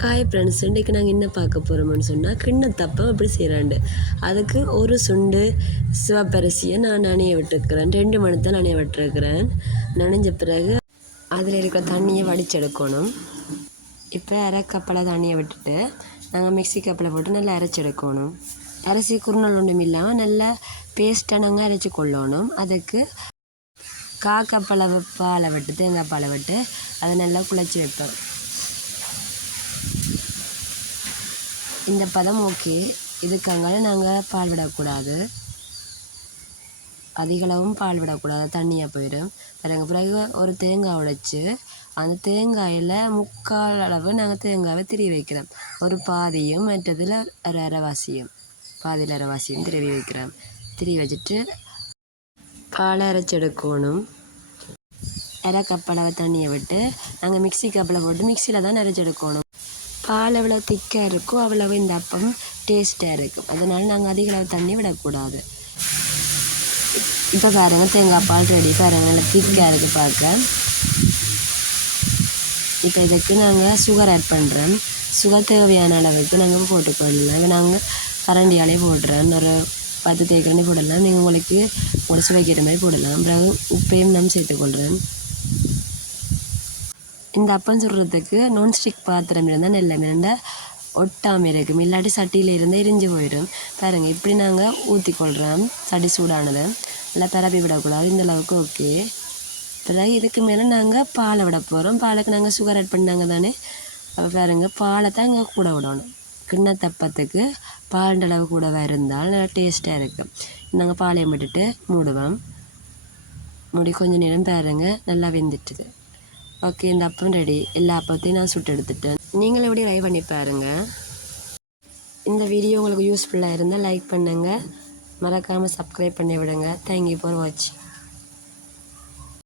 காய் ஃப்ரெண்ட்ஸ் இன்றைக்கு நாங்கள் என்ன பார்க்க போகிறோம்னு சொன்னால் கிண்ணத்தப்பம் அப்படி செய்கிறாண்டு அதுக்கு ஒரு சுண்டு சிவப்பரிசியை நான் நனைய விட்டுருக்கிறேன். ரெண்டு மணி தான் நனைய விட்டுருக்கிறேன். நனைஞ்ச பிறகு அதில் இருக்கிற தண்ணியை வடிச்செடுக்கணும். இப்போ அரைக்கப்பில் தண்ணியை விட்டுட்டு நாங்கள் மிக்ஸி கப்பில் போட்டு நல்லா அரைச்செடுக்கணும். அரிசி குறுநல் ஒன்றும் இல்லாமல் நல்லா பேஸ்ட்டாக நாங்கள் அரைச்சி கொள்ளணும். அதுக்கு கா பாலை விட்டு தேங்காய் பாலை விட்டு அதை நல்லா குழச்சி வைப்பேன் இந்த பதம் ஓகே. இதுக்காக நாங்கள் பால் விடக்கூடாது. அதிகளவும் பால் விடக்கூடாது. தண்ணியாக போயிடும். பிறகு பிறகு ஒரு தேங்காய் உடைச்சி அந்த தேங்காயில் முக்கால் அளவு நாங்கள் தேங்காவை திருவி வைக்கிறோம். ஒரு பாதியும் மற்றதில் ஒரு அரைவாசியும் பாதியில் அரைவாசியும் திருவி வைக்கிறோம். திருவி வச்சுட்டு பாலை அரைச்சி எடுக்கணும். அரை கப் அளவு தண்ணியை விட்டு நாங்கள் மிக்ஸி கப்பில் போட்டு மிக்சியில் தான் அரைச்சி எடுக்கணும். பால் எவ்வளோ திக்காக இருக்கோ அவ்வளவு இந்த அப்பம் டேஸ்ட்டாக இருக்கும். அதனால் நாங்கள் அதிக அளவு தண்ணி விடக்கூடாது. இப்போ பாருங்க தேங்காய் பால் ரெடி பாருங்க நல்லா திக்காக இருக்குது பார்க்க இப்போ இதுக்கு நாங்கள் சுகர் ஆட் பண்ணுறோம் சுகர் தேவையான அளவுக்கு நாங்கள் போட்டுக்கொள்ளலாம். இப்போ நாங்கள் கரண்டியாலே போடுறோம். ஒரு பத்து தேக்கரண்டி போடலாம். நீங்கள் உங்களுக்கு ஒரு சுவைக்கிற மாதிரி போடலாம். அப்புறம் உப்பையும் நாம் சேர்த்துக்கொள்கிறேன் இந்த அப்பம் சுடுறதுக்கு நான்ஸ்டிக் பாத்திரம் இருந்தால் நல்ல மிரண்டா ஒட்டாமல் இருக்கும் இல்லாட்டி சட்டியில் இருந்து எரிஞ்சு போயிடும். பாருங்க இப்படி நாங்கள் ஊற்றி கொள்கிறோம் சட்டி சூடானதை. நல்லா பரப்பி விடக்கூடாது. இந்த அளவுக்கு ஓகே பிறகு இதுக்கு மேலே நாங்கள் பாலை விட போகிறோம் பாலுக்கு நாங்கள் சுகர் ஆட் பண்ணாங்க தானே? அப்போ பாருங்க பாலை தான் இங்கே கூட விடணும். கிண்ணத்தப்பத்துக்கு பால் அளவு கூடவா இருந்தால் நல்லா டேஸ்ட்டாக இருக்கும் நாங்கள் பாலையும் விட்டுட்டு மூடுவோம். மூடி கொஞ்சம் நேரம் பாருங்கள் நல்லா வெந்துட்டுது. ஓகே இந்த அப்பம் ரெடி எல்லா அப்பத்தையும் நான் சுட்டு எடுத்துட்டேன். நீங்களும் எப்படி ட்ரை பண்ணி பாருங்கள் இந்த வீடியோ உங்களுக்கு யூஸ்ஃபுல்லாக இருந்தால் லைக் பண்ணுங்கள் மறக்காமல் சப்ஸ்கிரைப் பண்ணி விடுங்க. தேங்க்யூ ஃபார் வாட்சிங்